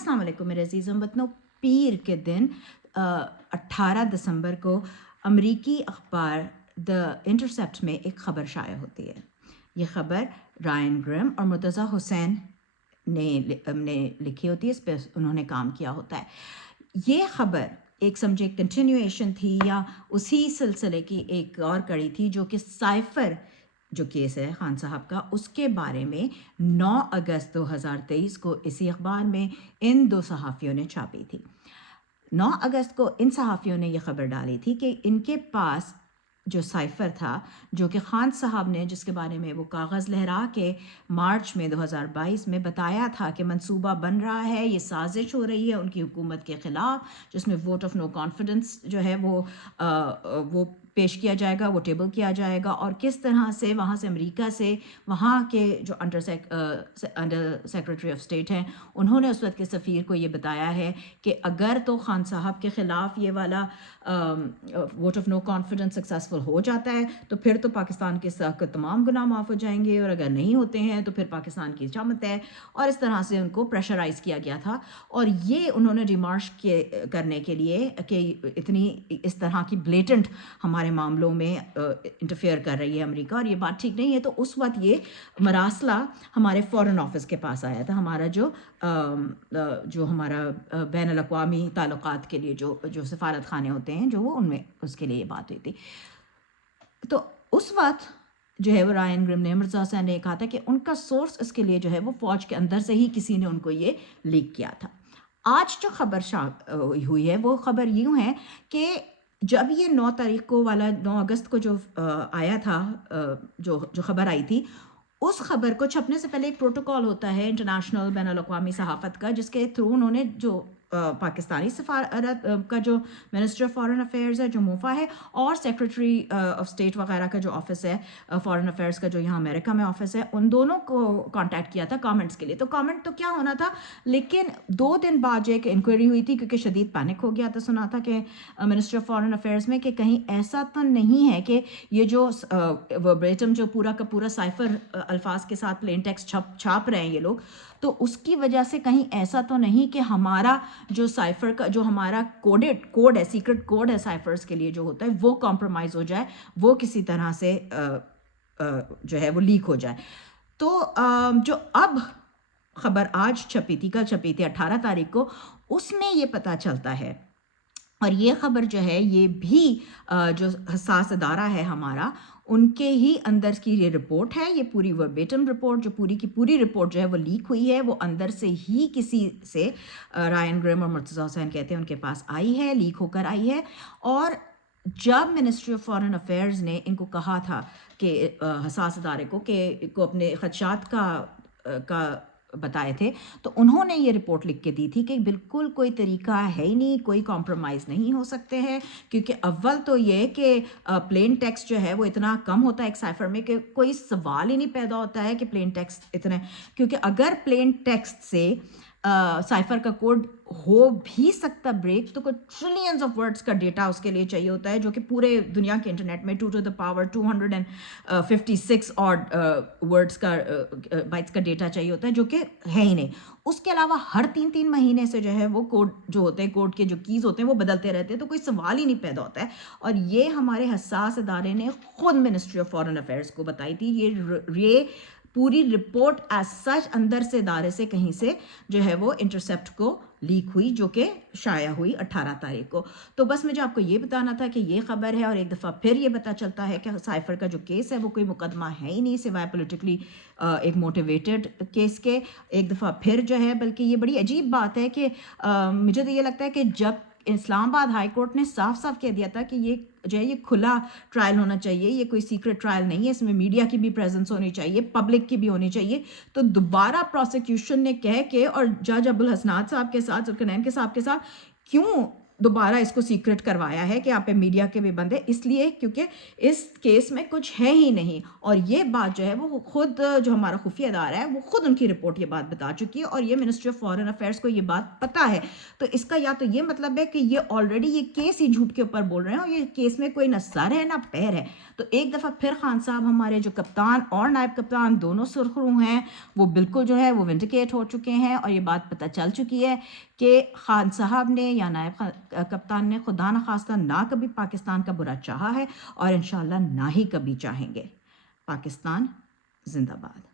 अस्सलाम वालेकुम मेरे अज़ीज़ हमवतनों। पीर के दिन 18 दिसंबर को अमरीकी अखबार द इंटरसेप्ट में एक ख़बर शाया होती है। ये ख़बर रायन ग्रिम और मुर्तज़ा हुसैन ने लिखी होती है, इस पर उन्होंने काम किया होता है। ये ख़बर एक समझे कंटिन्यूएशन थी या उसी सिलसिले की एक और कड़ी थी जो कि साइफ़र जो केस है खान साहब का, उसके बारे में 9 अगस्त 2023 को इसी अखबार में इन दो सहाफ़ियों ने छापी थी। 9 अगस्त को इन सहाफ़ियों ने यह ख़बर डाली थी कि इनके पास जो साइफ़र था, जो कि खान साहब ने जिसके बारे में वो कागज़ लहरा के मार्च में 2022 में बताया था कि मंसूबा बन रहा है, ये साजिश हो रही है उनकी हुकूमत के ख़िलाफ़, जिसमें वोट ऑफ नो कॉन्फिडेंस जो है वो पेश किया जाएगा, वो टेबल किया जाएगा, और किस तरह से वहाँ से अमेरिका से वहाँ के जो अंडर सेक्रेटरी ऑफ स्टेट हैं, उन्होंने उस वक्त के सफ़ीर को ये बताया है कि अगर तो खान साहब के ख़िलाफ़ ये वाला vote of no confidence successful हो जाता है तो फिर तो पाकिस्तान के साथ तमाम गुनाह माफ़ हो जाएंगे, और अगर नहीं होते हैं तो फिर पाकिस्तान की शामत है। और इस तरह से उनको प्रेशराइज़ किया गया था, और ये उन्होंने डिमार्श करने के लिए कि इतनी इस तरह की ब्लेटेंट हमारे मामलों में इंटरफेयर कर रही है अमेरिका, और ये बात ठीक नहीं है। तो उस वक्त ये मरासला हमारे फ़ॉरेन ऑफिस के पास आया था, हमारा जो हमारा बैन अल-अक़वामी ताल्लुक़ात के लिए जो सफारत खाने होते हैं, जो वो उनमें उसके लिए ये बात हुई थी। तो उस वक्त जो है वो रायन ग्रिम ने, मिर्ज़ा हुसैन ने कहा था कि उनका सोर्स इसके लिए जो है वो फ़ौज के अंदर से ही किसी ने उनको ये लीक किया था। आज जो खबर हुई है वो खबर यूँ है कि जब ये 9 तारीख को वाला 9 अगस्त को जो आया था, जो खबर आई थी, उस खबर को छपने से पहले एक प्रोटोकॉल होता है इंटरनेशनल बैन अल-अक़वामी सहाफ़त का, जिसके थ्रू उन्होंने जो पाकिस्तानी सफ़ारत का जो मिनिस्टर ऑफ फॉरेन अफेयर्स है, जो मोफा है, और सेक्रेटरी ऑफ स्टेट वगैरह का जो ऑफिस है फॉरेन अफेयर्स का, जो यहाँ अमेरिका में ऑफिस है, उन दोनों को कांटेक्ट किया था कमेंट्स के लिए। तो कमेंट तो क्या होना था, लेकिन 2 दिन बाद जो एक इंक्वायरी हुई थी, क्योंकि शदीद पैनिक हो गया था, सुना था कि मिनिस्टर ऑफ फॉरेन अफेयर्स में कि कहीं ऐसा तो नहीं है कि ये जो वर्बेटम जो पूरा का पूरा साइफर अल्फाज के साथ प्लेन टेक्स्ट छाप रहे हैं ये लोग, तो उसकी वजह से कहीं ऐसा तो नहीं कि हमारा जो साइफर का जो हमारा कोड है, सीक्रेट कोड है साइफर्स के लिए जो होता है, वो कॉम्प्रोमाइज़ हो जाए, वो किसी तरह से जो है वो लीक हो जाए। तो जो अब खबर आज छपी थी, कल छपी थी 18 तारीख को, उसमें ये पता चलता है, और ये ख़बर जो है ये भी जो हसास अदारा है हमारा, उनके ही अंदर की ये रिपोर्ट है, ये पूरी वर्बेटम रिपोर्ट, जो पूरी की पूरी रिपोर्ट जो है वो लीक हुई है, वो अंदर से ही किसी से रायन ग्रिम और मुर्तज़ा हुसैन कहते हैं उनके पास आई है, लीक होकर आई है। और जब मिनिस्ट्री ऑफ फॉरेन अफेयर्स ने इनको कहा था कि हसास अदारे को अपने खदशात का बताए थे, तो उन्होंने ये रिपोर्ट लिख के दी थी कि बिल्कुल कोई तरीका है ही नहीं, कोई कॉम्प्रोमाइज़ नहीं हो सकते हैं, क्योंकि अव्वल तो ये कि प्लेन टेक्स्ट जो है वो इतना कम होता है एक साइफर में कि कोई सवाल ही नहीं पैदा होता है कि प्लेन टेक्स्ट इतने, क्योंकि अगर प्लेन टेक्स्ट से साइफर का कोड हो भी सकता ब्रेक, तो कोई ट्रिलियंस ऑफ वर्ड्स का डेटा उसके लिए चाहिए होता है, जो कि पूरे दुनिया के इंटरनेट में 2 to the power 256 और वर्ड्स का बाइट्स का डेटा चाहिए होता है, जो कि है ही नहीं। उसके अलावा हर 3-3 महीने से जो है वो कोड जो होते हैं, कोड के जो कीज़ होते हैं वो बदलते रहते हैं, तो कोई सवाल ही नहीं पैदा होता है। और ये हमारे हसास इदारे ने खुद मिनिस्ट्री ऑफ फॉरेन अफेयर्स को बताई थी। ये पूरी रिपोर्ट एज सच अंदर से इदारे से कहीं से जो है वो इंटरसेप्ट को लीक हुई, जो कि शाया हुई 18 तारीख को। तो बस मुझे आपको ये बताना था कि ये खबर है, और एक दफ़ा फिर ये पता चलता है कि साइफर का जो केस है वो कोई मुकदमा है ही नहीं, सिवाय पॉलिटिकली एक मोटिवेटेड केस के। एक दफ़ा फिर जो है, बल्कि ये बड़ी अजीब बात है कि मुझे तो ये लगता है कि जब इस्लामाबाद हाई कोर्ट ने साफ साफ कह दिया था कि ये जो है ये खुला ट्रायल होना चाहिए, ये कोई सीक्रेट ट्रायल नहीं है, इसमें मीडिया की भी प्रेजेंस होनी चाहिए, पब्लिक की भी होनी चाहिए, तो दोबारा प्रोसिक्यूशन ने कह के और जज अब्दुल हसनाद साहब के साथ, जुल्करनैन के साहब के साथ क्यों دوبارہ اس کو سیکرٹ کروایا ہے کہ یہاں پہ میڈیا کے بھی بند ہے، اس لیے کیونکہ اس کیس میں کچھ ہے ہی نہیں، اور یہ بات جو ہے وہ خود جو ہمارا خفیہ ادارہ ہے وہ خود ان کی رپورٹ یہ بات بتا چکی ہے، اور یہ منسٹری آف فارن افیئرس کو یہ بات پتہ ہے. تو اس کا یا تو یہ مطلب ہے کہ یہ آلریڈی یہ کیس ہی جھوٹ کے اوپر بول رہے ہیں، اور یہ کیس میں کوئی نہ سر ہے نہ پیر ہے. تو ایک دفعہ پھر خان صاحب ہمارے جو کپتان اور نائب کپتان دونوں سرخرو ہیں وہ بالکل جو ہے وہ ونڈیکیٹ ہو چکے ہیں، اور یہ بات پتہ چل چکی ہے کہ خان صاحب نے یا نائب کپتان نے خدا نخواستہ نہ کبھی پاکستان کا برا چاہا ہے، اور انشاءاللہ نہ ہی کبھی چاہیں گے. پاکستان زندہ باد.